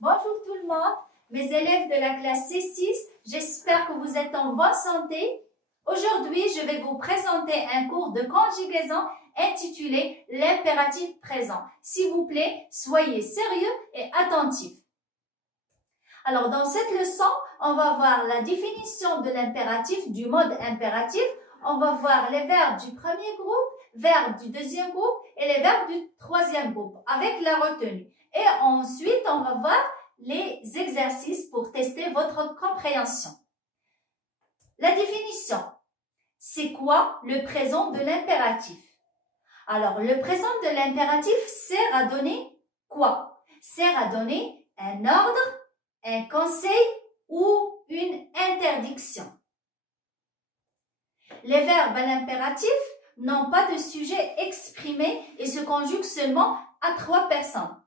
Bonjour tout le monde, mes élèves de la classe C6, j'espère que vous êtes en bonne santé. Aujourd'hui, je vais vous présenter un cours de conjugaison intitulé l'impératif présent. S'il vous plaît, soyez sérieux et attentifs. Alors, dans cette leçon, on va voir la définition de l'impératif, du mode impératif. On va voir les verbes du premier groupe, verbes du deuxième groupe et les verbes du troisième groupe avec la retenue. Et ensuite, on va voir les exercices pour tester votre compréhension. La définition. C'est quoi le présent de l'impératif? Alors, le présent de l'impératif sert à donner quoi? Sert à donner un ordre, un conseil ou une interdiction. Les verbes à l'impératif n'ont pas de sujet exprimé et se conjuguent seulement à 3 personnes.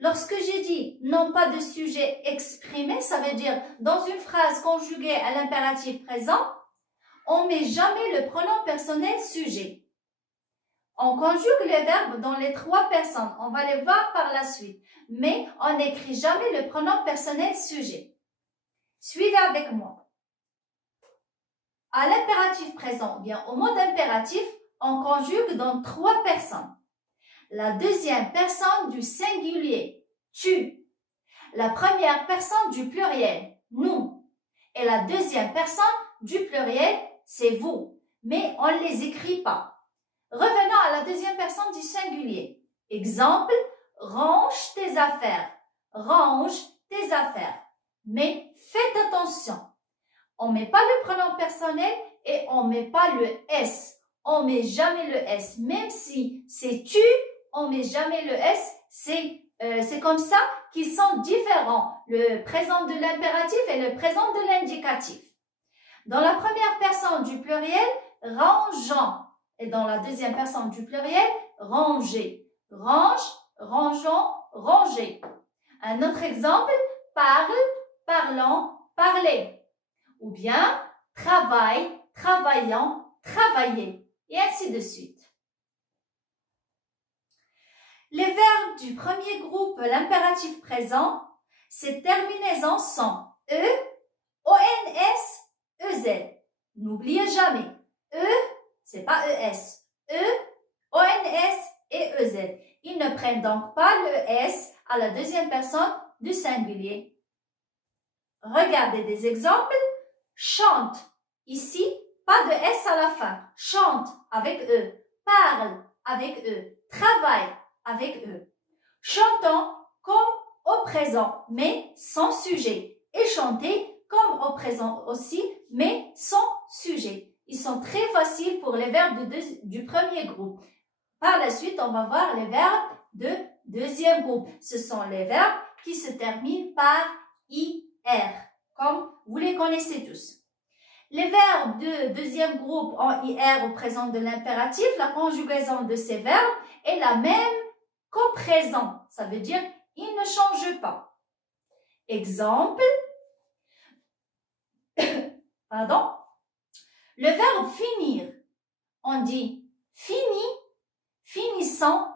Lorsque j'ai dit non pas de sujet exprimé, ça veut dire dans une phrase conjuguée à l'impératif présent, on ne met jamais le pronom personnel sujet. On conjugue les verbes dans les 3 personnes, on va les voir par la suite, mais on n'écrit jamais le pronom personnel sujet. Suivez avec moi. À l'impératif présent, ou bien au mode impératif, on conjugue dans 3 personnes. La deuxième personne du singulier, tu. La première personne du pluriel, nous. Et la deuxième personne du pluriel, c'est vous. Mais on ne les écrit pas. Revenons à la deuxième personne du singulier. Exemple, range tes affaires. Range tes affaires. Mais faites attention. On ne met pas le pronom personnel et on ne met pas le S. On ne met jamais le S. Même si c'est tu, on ne met jamais le S. C'est comme ça qu'ils sont différents. Le présent de l'impératif et le présent de l'indicatif. Dans la première personne du pluriel, rangeant. Et dans la deuxième personne du pluriel, ranger. Range, rangeons, ranger. Un autre exemple, parle, parlant, parler. Ou bien, travaille, travaillant, travailler. Et ainsi de suite. Les verbes du premier groupe, l'impératif présent, ces terminaisons sont E, ONS, EZ. N'oubliez jamais, E, c'est pas ES. E, ONS et EZ. Ils ne prennent donc pas le S à la deuxième personne du singulier. Regardez des exemples. Chante. Ici, pas de S à la fin. Chante avec E. Parle avec E. Travaille avec E. Chantons comme au présent, mais sans sujet. Et chanter comme au présent aussi, mais sans sujet. Ils sont très faciles pour les verbes du premier groupe. Par la suite, on va voir les verbes de deuxième groupe. Ce sont les verbes qui se terminent par IR, comme vous les connaissez tous. Les verbes de deuxième groupe en IR au présent de l'impératif, la conjugaison de ces verbes est la même qu'au présent. Ça veut dire ils ne changent pas. Exemple, pardon, le verbe finir. On dit fini, finissant,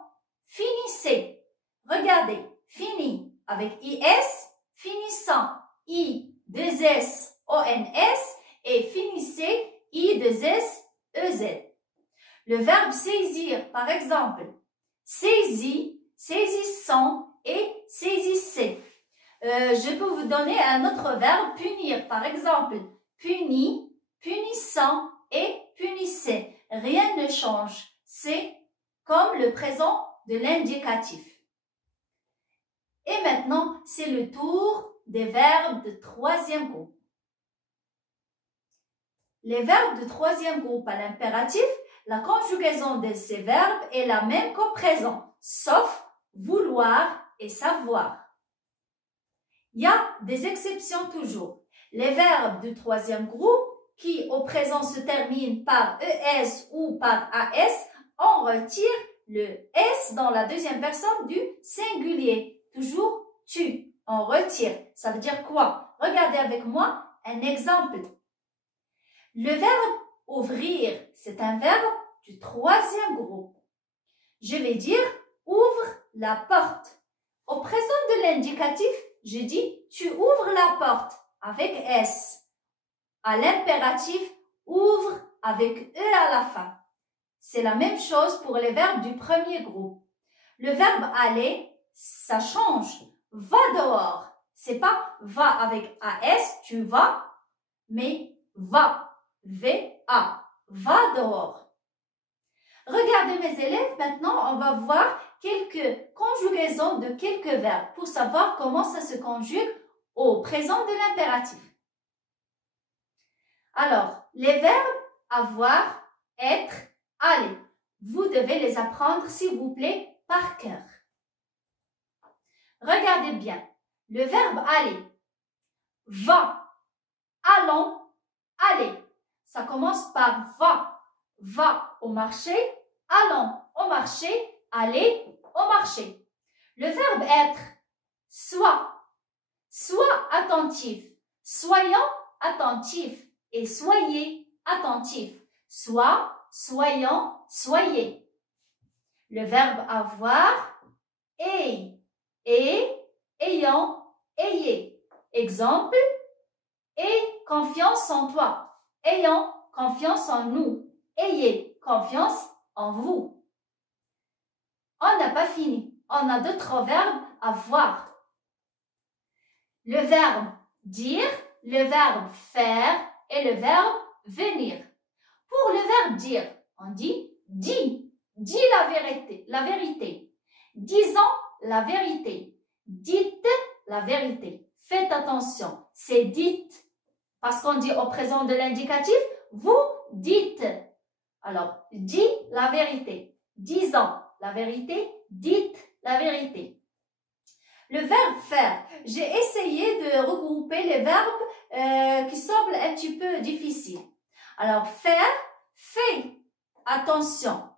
finissez. Regardez, fini avec IS, finissant, I, 2S, ONS et finissez, I, 2S, EZ. Le verbe saisir, par exemple, saisis, saisissant et saisissez. Je peux vous donner un autre verbe, punir, par exemple, puni, punissant et punissez. Rien ne change. C'est comme le présent de l'indicatif. Et maintenant, c'est le tour des verbes de troisième groupe. Les verbes de troisième groupe à l'impératif, la conjugaison de ces verbes est la même qu'au présent, sauf vouloir et savoir. Il y a des exceptions toujours. Les verbes du troisième groupe qui au présent se terminent par ES ou par AS, on retire le S dans la deuxième personne du singulier. Toujours tu. On retire. Ça veut dire quoi? Regardez avec moi un exemple. Le verbe ouvrir, c'est un verbe du troisième groupe. Je vais dire ouvre la porte. Au présent de l'indicatif, je dis tu ouvres la porte avec S. À l'impératif, ouvre avec E à la fin. C'est la même chose pour les verbes du premier groupe. Le verbe aller, ça change. Va dehors. C'est pas va avec AS, tu vas, mais va. V-A. Va dehors. Regardez mes élèves, maintenant on va voir quelques conjugaisons de quelques verbes pour savoir comment ça se conjugue au présent de l'impératif. Alors, les verbes avoir, être, aller. Vous devez les apprendre, s'il vous plaît, par cœur. Regardez bien. Le verbe aller. Va. Allons. Aller. Ça commence par va. Va au marché. Allons au marché. Aller au marché. Le verbe être. Sois. Sois attentif. Soyons attentifs. Et soyez attentifs. Sois, soyons, soyez. Le verbe avoir, et, ayant, ayez. Exemple, aie confiance en toi. Ayons confiance en nous. Ayez confiance en vous. On n'a pas fini. On a d'autres verbes à voir. Le verbe dire, le verbe faire et le verbe venir. Pour le verbe dire, on dit dis. Dis la vérité. Disons la vérité. Dites la vérité. Faites attention, c'est dites. Parce qu'on dit au présent de l'indicatif, vous dites. Alors, dis la vérité. Disons la vérité. Dites la vérité. Le verbe faire. J'ai essayé de regrouper les verbes qui semblent un petit peu difficiles. Alors, faire, fait. Attention.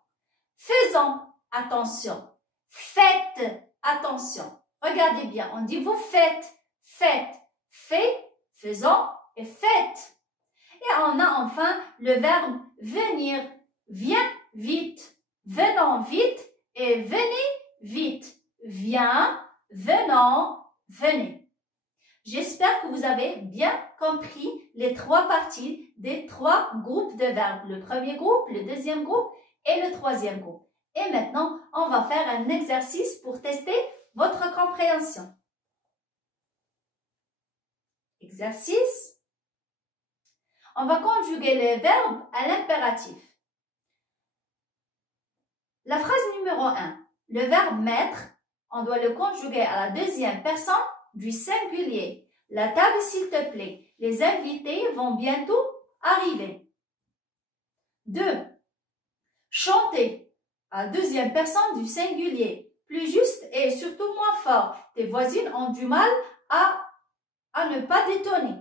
Faisons attention. Faites attention. Regardez bien, on dit vous faites, faites, fait, faisons et faites. Et on a enfin le verbe venir. Viens vite, venons vite et venez vite. Viens, venons, venez. J'espère que vous avez bien compris les trois parties des trois groupes de verbes. Le premier groupe, le deuxième groupe et le troisième groupe. Et maintenant, on va faire un exercice pour tester votre compréhension. Exercice. On va conjuguer les verbes à l'impératif. La phrase numéro 1. Le verbe mettre, on doit le conjuguer à la deuxième personne du singulier. La table, s'il te plaît. Les invités vont bientôt arriver. 2. Chanter à deuxième personne du singulier. Plus juste et surtout moins fort. Tes voisines ont du mal à ne pas détonner.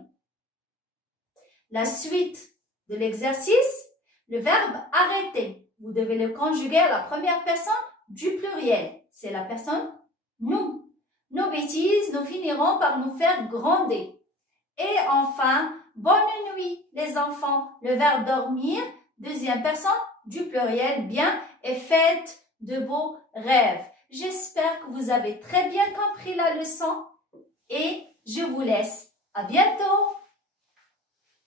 La suite de l'exercice, le verbe arrêter. Vous devez le conjuguer à la première personne du pluriel. C'est la personne nous. Nos bêtises, nous finirons par nous faire gronder. Et enfin, bonne nuit les enfants. Le verbe dormir, deuxième personne du pluriel, bien, et faites de beaux rêves. J'espère que vous avez très bien compris la leçon et je vous laisse. À bientôt!